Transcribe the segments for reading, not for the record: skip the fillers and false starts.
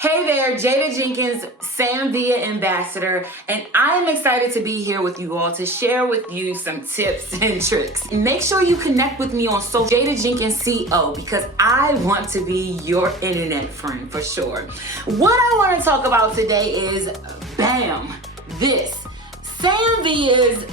Hey there, Jada Jenkins, Sam Via Ambassador, and I am excited to be here with you all to share with you some tips and tricks. Make sure you connect with me on social, Jada Jenkins CO, because I want to be your internet friend for sure. What I want to talk about today is, bam, this. Sam Via's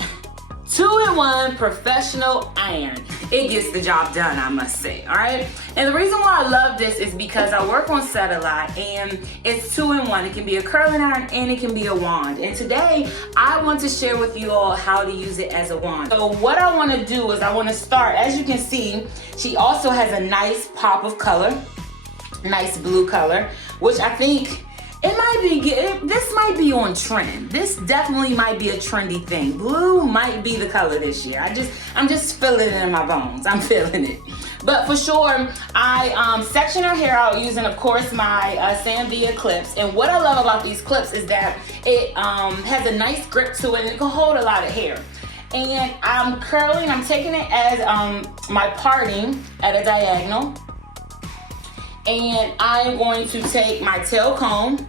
2-in-1 professional iron. It gets the job done, I must say, all right? And the reason why I love this is because I work on set a lot and it's 2-in-1. It can be a curling iron and it can be a wand. And today, I want to share with you all how to use it as a wand. So what I want to do is I want to start, as you can see, she also has a nice pop of color, nice blue color, which I think it might be, this might be on trend. This definitely might be a trendy thing. Blue might be the color this year. I'm just feeling it in my bones. I'm feeling it. But for sure, I section her hair out using, of course, my Sam Via clips. And what I love about these clips is that it has a nice grip to it and it can hold a lot of hair. And I'm curling, I'm taking it as my parting at a diagonal. And I'm going to take my tail comb.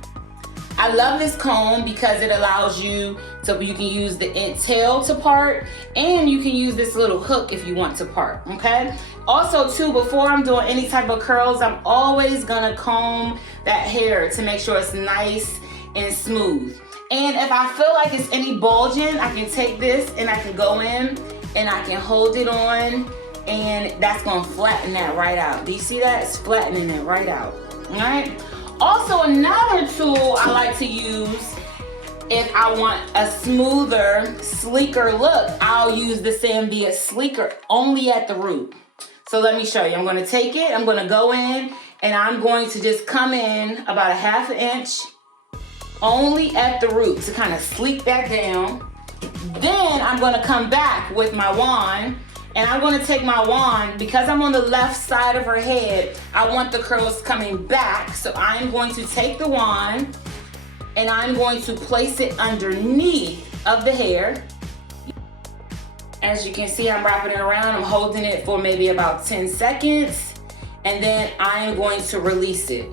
I love this comb because it allows you so you can use the tail to part and you can use this little hook if you want to part, okay? Also too, before I'm doing any type of curls, I'm always gonna comb that hair to make sure it's nice and smooth. And if I feel like it's any bulging, I can take this and I can go in and I can hold it on, and that's gonna flatten that right out. Do you see that? It's flattening it right out, all right? Also, another tool I like to use if I want a smoother, sleeker look, I'll use the Sam Via Sleeker only at the root. So let me show you. I'm gonna take it, I'm gonna go in, and I'm going to just come in about a ½ inch only at the root to kind of sleek that down. Then I'm gonna come back with my wand, and I'm gonna take my wand, because I'm on the left side of her head, I want the curls coming back. So I'm going to take the wand and I'm going to place it underneath of the hair. As you can see, I'm wrapping it around. I'm holding it for maybe about 10 seconds. And then I'm going to release it.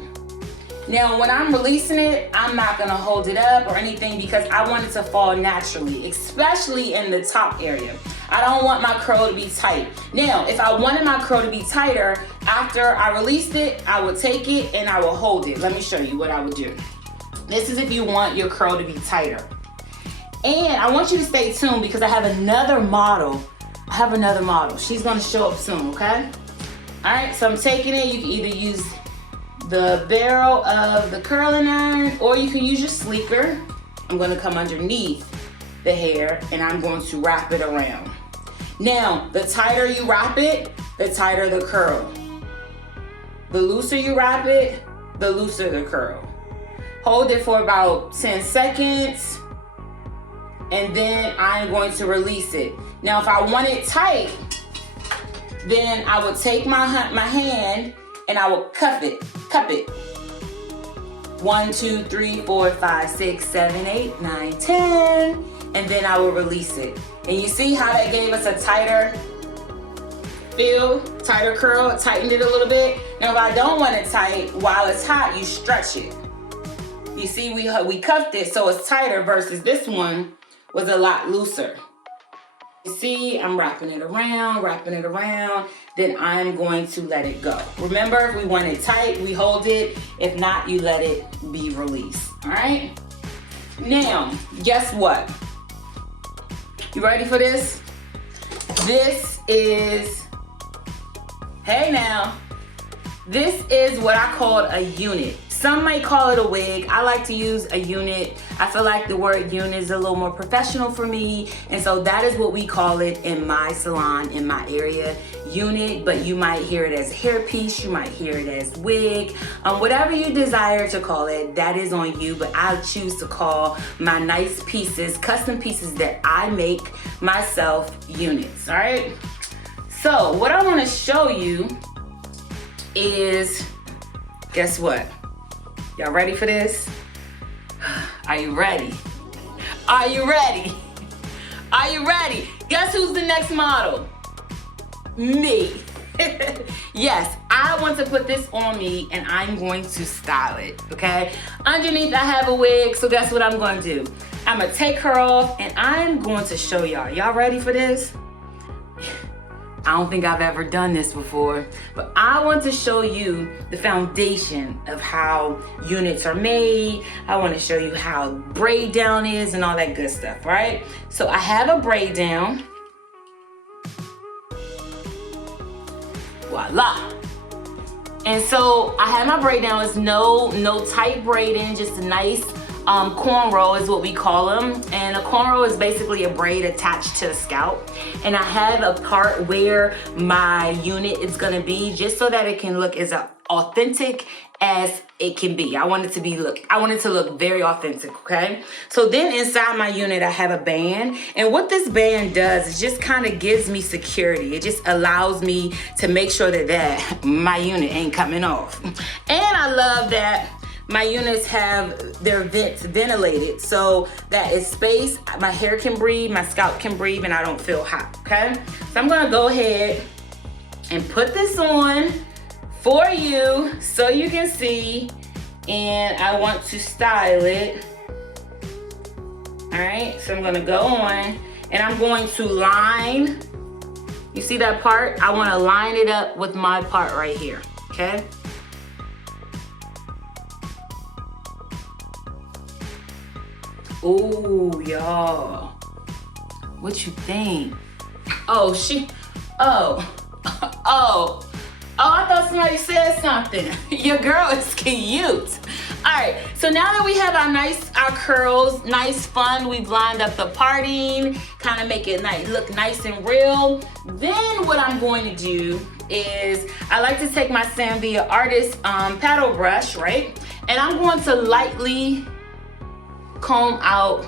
Now, when I'm releasing it, I'm not gonna hold it up or anything because I want it to fall naturally, especially in the top area. I don't want my curl to be tight. Now, if I wanted my curl to be tighter, after I released it, I would take it and I will hold it. Let me show you what I would do. This is if you want your curl to be tighter. And I want you to stay tuned because I have another model. She's gonna show up soon, okay? All right, so I'm taking it. You can either use the barrel of the curling iron or you can use your sleeker. I'm gonna come underneath the hair and I'm going to wrap it around. Now, the tighter you wrap it, the tighter the curl. The looser you wrap it, the looser the curl. Hold it for about 10 seconds and then I'm going to release it. Now, if I want it tight, then I would take my hand and I will cup it. 1, 2, 3, 4, 5, 6, 7, 8, 9, 10. And then I will release it. And you see how that gave us a tighter feel, tighter curl, it tightened it a little bit. Now if I don't want it tight, while it's hot, you stretch it. You see, we cuffed it so it's tighter versus this one was a lot looser. You see, I'm wrapping it around, then I'm going to let it go. Remember, if we want it tight, we hold it. If not, you let it be released, all right? Now, guess what? You ready for this? This is, hey now, this is what I call a unit. Some might call it a wig. I like to use a unit. I feel like the word unit is a little more professional for me. And so that is what we call it in my salon, in my area, unit. But you might hear it as a hairpiece. You might hear it as wig. Whatever you desire to call it, that is on you. But I choose to call my nice pieces, custom pieces that I make myself, units, all right? So what I want to show you is, guess what? Y'all ready for this? Are you ready? Are you ready? Are you ready? Guess who's the next model? Me. Yes, I want to put this on me and I'm going to style it, okay? Underneath I have a wig, so guess what I'm going to do? I'm gonna take her off and I'm going to show y'all. Y'all ready for this? I don't think I've ever done this before, but I want to show you the foundation of how units are made. I want to show you how braid down is and all that good stuff, right? So I have a braid down. Voila. And so I have my braid down. It's no tight braiding, just a nice cornrow is what we call them. And a cornrow is basically a braid attached to the scalp. And I have a part where my unit is gonna be, just so that it can look as authentic as it can be. I want it to look very authentic, okay? So then inside my unit, I have a band. And what this band does is just kind of gives me security. It just allows me to make sure that my unit ain't coming off. And I love that my units have their vents ventilated so that it's space, my hair can breathe, my scalp can breathe, and I don't feel hot, okay? So I'm gonna go ahead and put this on for you so you can see, and I want to style it. All right, so I'm gonna go on and I'm going to line, you see that part? I wanna line it up with my part right here, okay? Ooh, y'all, what you think? Oh, I thought somebody said something. Your girl is cute. All right, so now that we have our curls, nice fun, we've lined up the parting, kind of make it look nice and real. Then what I'm going to do is, I like to take my Sanvia Artist paddle brush, right? And I'm going to lightly comb out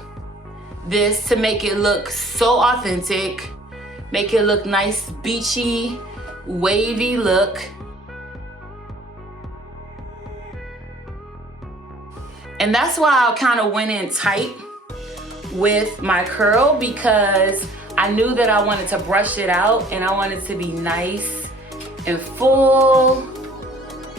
this to make it look so authentic, make it look nice, beachy, wavy look. And that's why I kind of went in tight with my curl, because I knew that I wanted to brush it out and I wanted it to be nice and full.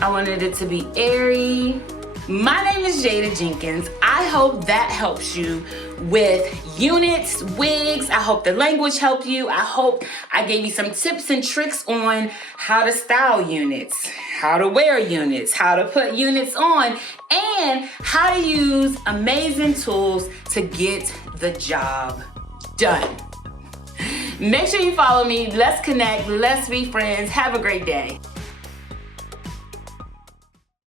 I wanted it to be airy. My name is Jada Jenkins. I hope that helps you with units, wigs. I hope the language helped you. I hope I gave you some tips and tricks on how to style units, how to wear units, how to put units on, and how to use amazing tools to get the job done. Make sure you follow me. Let's connect. Let's be friends. Have a great day.